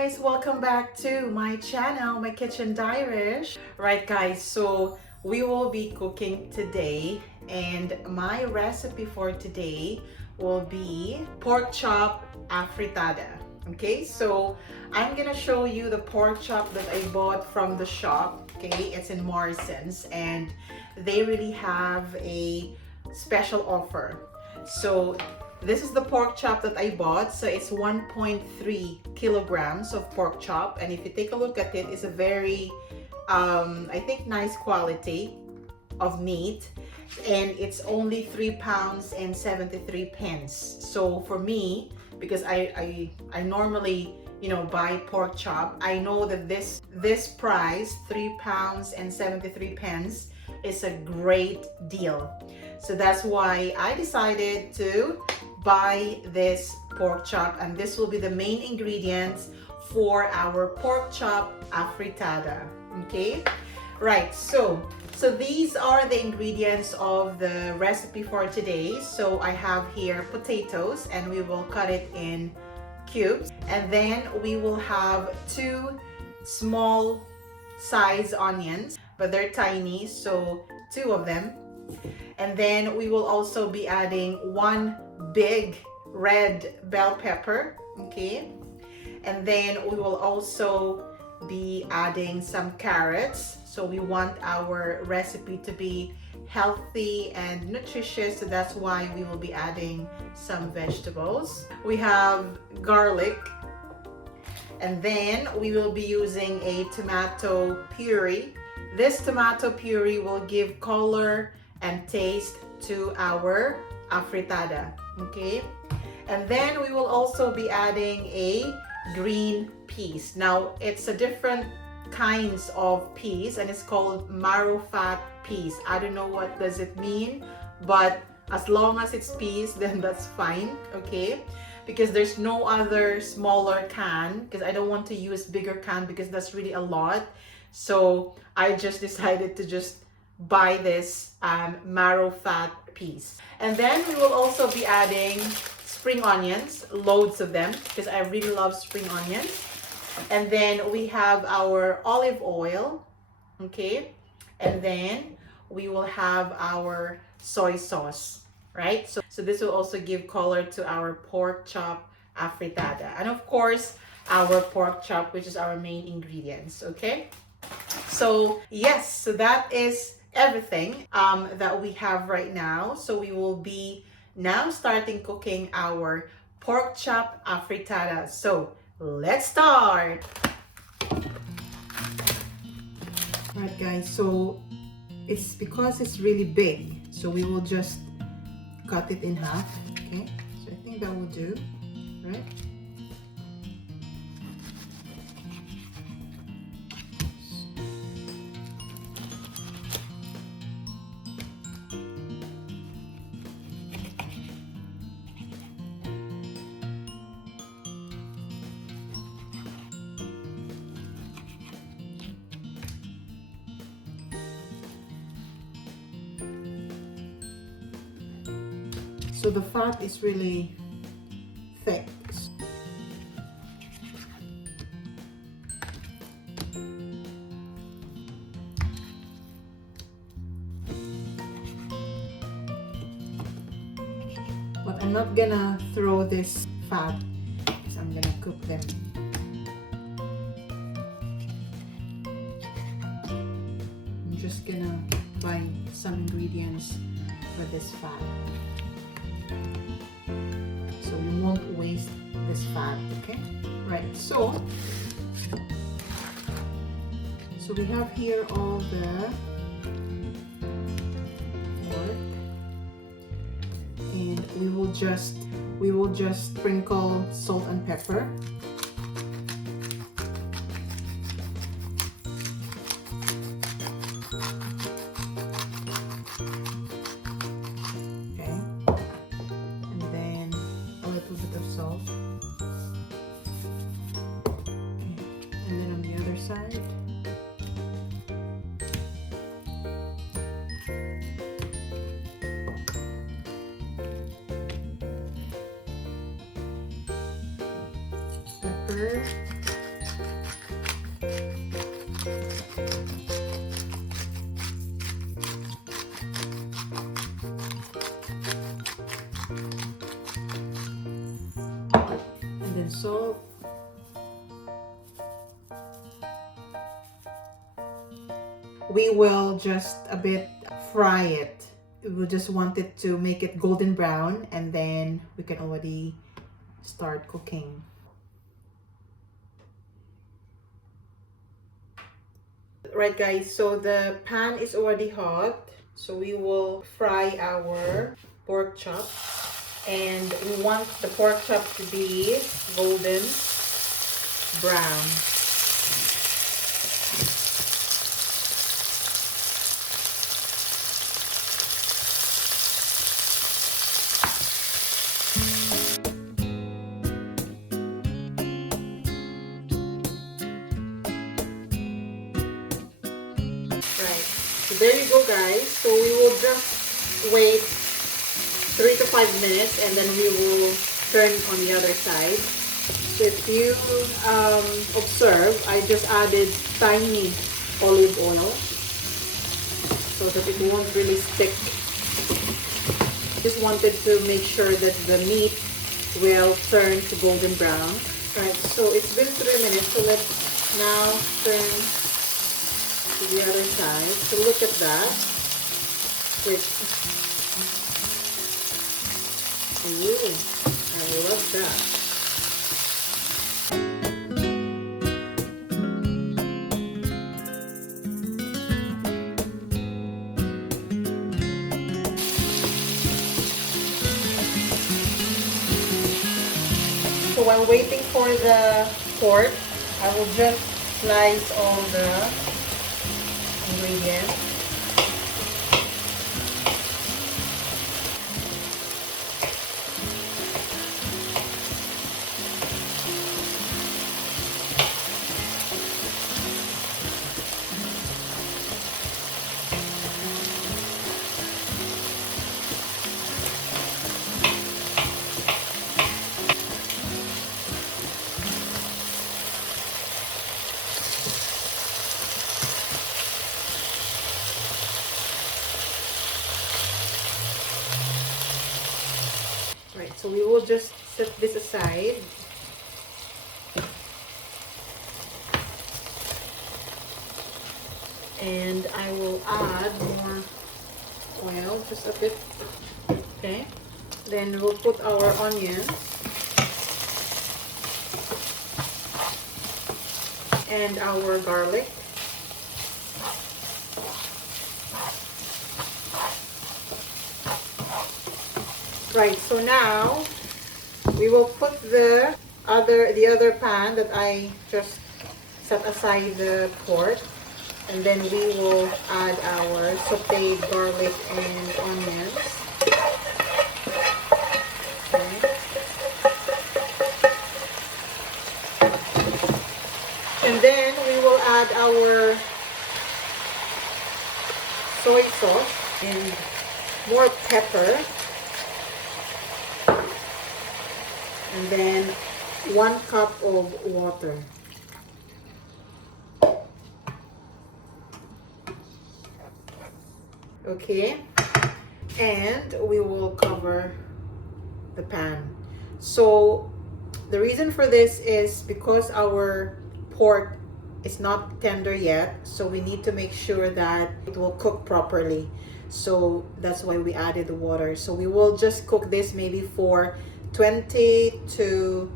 guys, welcome back to my channel, MyKitchendairish. Right guys, so we will be cooking today and my recipe for today will be pork chop afritada. Okay, so I'm gonna show you the pork chop that I bought from the shop. Okay, it's in Morrison's and they really have a special offer. So this is the pork chop that I bought. So it's 1.3 kilograms of pork chop, and if you take a look at it, it's a very I think nice quality of meat, and it's only 3 pounds and 73 pence. So for me, because I normally buy pork chop, I know that this price, 3 pounds and 73 pence, is a great deal. So that's why I decided to buy this pork chop, and this will be the main ingredients for our pork chop afritada. Okay, right, so these are the ingredients of the recipe for today. So I have here potatoes, and we will cut it in cubes, and then we will have 2 small size onions, but they're tiny, so 2 of them. And then we will also be adding 1 big red bell pepper. Okay, and then we will also be adding some carrots. So we want our recipe to be healthy and nutritious, so that's why we will be adding some vegetables. We have garlic, and then we will be using a tomato puree. This tomato puree will give color and taste to our afritada. Okay, and then we will also be adding a green peas. Now it's a different kinds of peas, and it's called marrow fat peas. I don't know what does it mean, but as long as it's peas, then that's fine. Okay, because there's no other smaller can, because I don't want to use bigger can because that's really a lot. So I just decided to just buy this marrow fat peas. And then we will also be adding spring onions, loads of them, because I really love spring onions. And then we have our olive oil. Okay, and then we will have our soy sauce, right? So this will also give color to our pork chop afritada, and of course our pork chop, which is our main ingredients. Okay, so yes, so that is everything that we have right now. So we will be now starting cooking our pork chop afritada. So let's start. Right guys, so it's because it's really big, so we will just cut it in half. Okay, so I think that will do, right? So the fat is really thick. But I'm not gonna throw this fat because I'm gonna cook them. I'm just gonna buy some ingredients for this fat, so we won't waste this fat. Okay, right, so we have here all the pork, and we will just sprinkle salt and pepper. Salt. Okay. And then on the other side, pepper. salt. We will just a bit fry it. We just want it to make it golden brown, and then we can already start cooking. Right guys, so the pan is already hot, so we will fry our pork chop, and we want the pork chop to be golden brown. Right, so there you go guys. So we will just wait 3 to 5 minutes, and then we will turn on the other side. So if you observe, I just added tiny olive oil so that it won't really stick. Just wanted to make sure that the meat will turn to golden brown. Right, so it's been 3 minutes, so let's now turn to the other side. So look at that. Ooh, I love that. So while waiting for the pork, I will just slice all the ingredients. Right, so we will just set this aside. And I will add more oil, just a bit. Okay, then we'll put our onions and our garlic. Right, so now we will put the other pan that I just set aside the pork, and then we will add our sauteed garlic and onions. Okay. And then we will add our soy sauce and more pepper. And then 1 cup of water. Okay, and we will cover the pan. So the reason for this is because our pork is not tender yet, so we need to make sure that it will cook properly. So that's why we added the water. So we will just cook this maybe for 20 to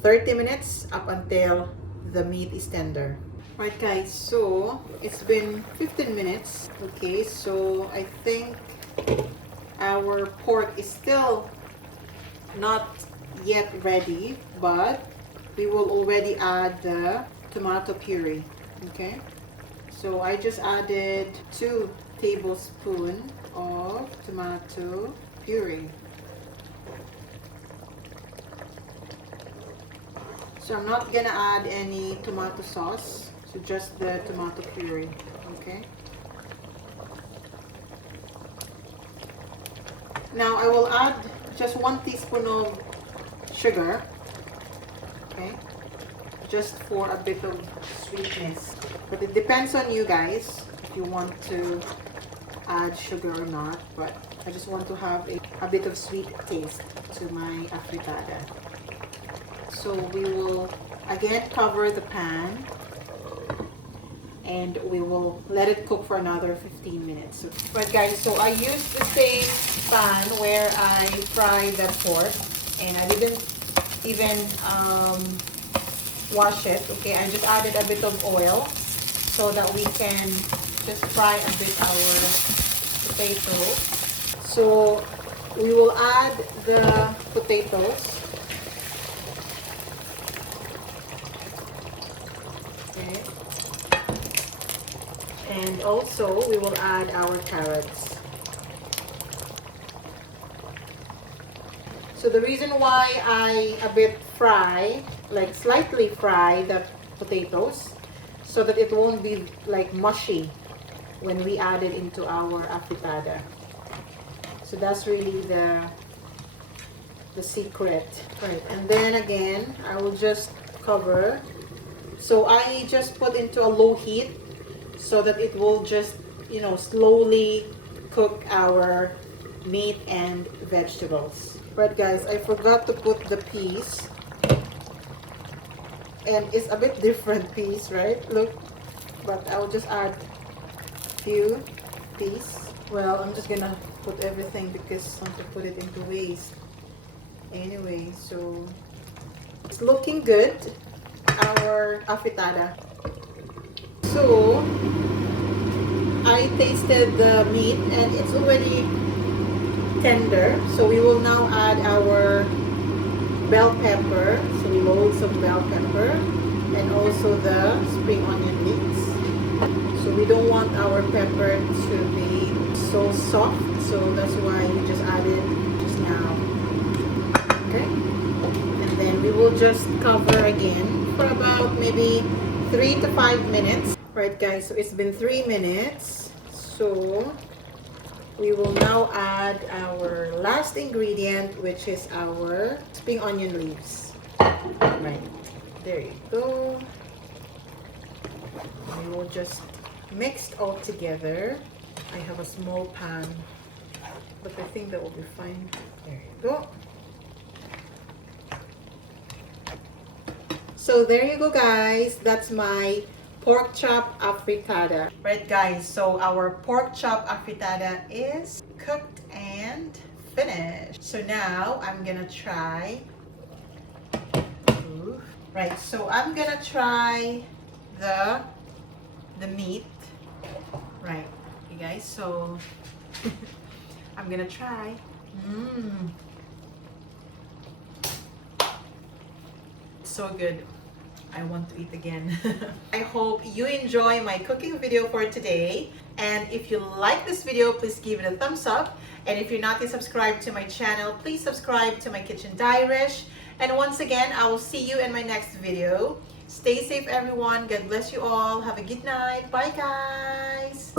30 minutes up until the meat is tender. Right guys, so it's been 15 minutes. Okay, so I think our pork is still not yet ready, but we will already add the tomato puree. Okay, so I just added 2 tablespoons of tomato puree. So I'm not gonna add any tomato sauce, so just the tomato puree, okay? Now I will add just 1 teaspoon of sugar, okay? Just for a bit of sweetness. But it depends on you guys if you want to add sugar or not, but I just want to have a bit of sweet taste to my afritada. So we will again cover the pan and we will let it cook for another 15 minutes. But guys, so I used the same pan where I fried the pork and I didn't even wash it. Okay, I just added a bit of oil so that we can just fry a bit our potato. So we will add the potatoes. Okay. And also we will add our carrots. So the reason why I a bit fry, like slightly fry the potatoes, so that it won't be like mushy when we add it into our afritada. So that's really the secret. Right, and then again I will just cover. So I just put into a low heat so that it will just, you know, slowly cook our meat and vegetables. Right guys, I forgot to put the peas. And it's a bit different peas, right? Look, but I'll just add few peas. Well, I'm just gonna put everything because I want to put it into waste. Anyway, so it's looking good, our afritada. So I tasted the meat and it's already tender. So we will now add our bell pepper. So we load some bell pepper and also the spring onion leaves. So we don't want our pepper to be so soft, so that's why we just added just now. Okay, and then we will just cover again for about maybe 3 to 5 minutes. Right guys, so it's been 3 minutes. So we will now add our last ingredient, which is our spring onion leaves. Right, there you go. We will just mix it all together. I have a small pan, but I think that will be fine. There you go. So there you go guys, that's my pork chop afritada. Right guys, so our pork chop afritada is cooked and finished. So now I'm gonna try. Right, so I'm gonna try the meat. Right, you guys, so I'm gonna try. So good. I want to eat again. I hope you enjoy my cooking video for today. And if you like this video, please give it a thumbs up. And if you're not yet subscribed to my channel, please subscribe to my kitchendairish. And once again, I will see you in my next video. Stay safe everyone. God bless you all. Have a good night. Bye guys.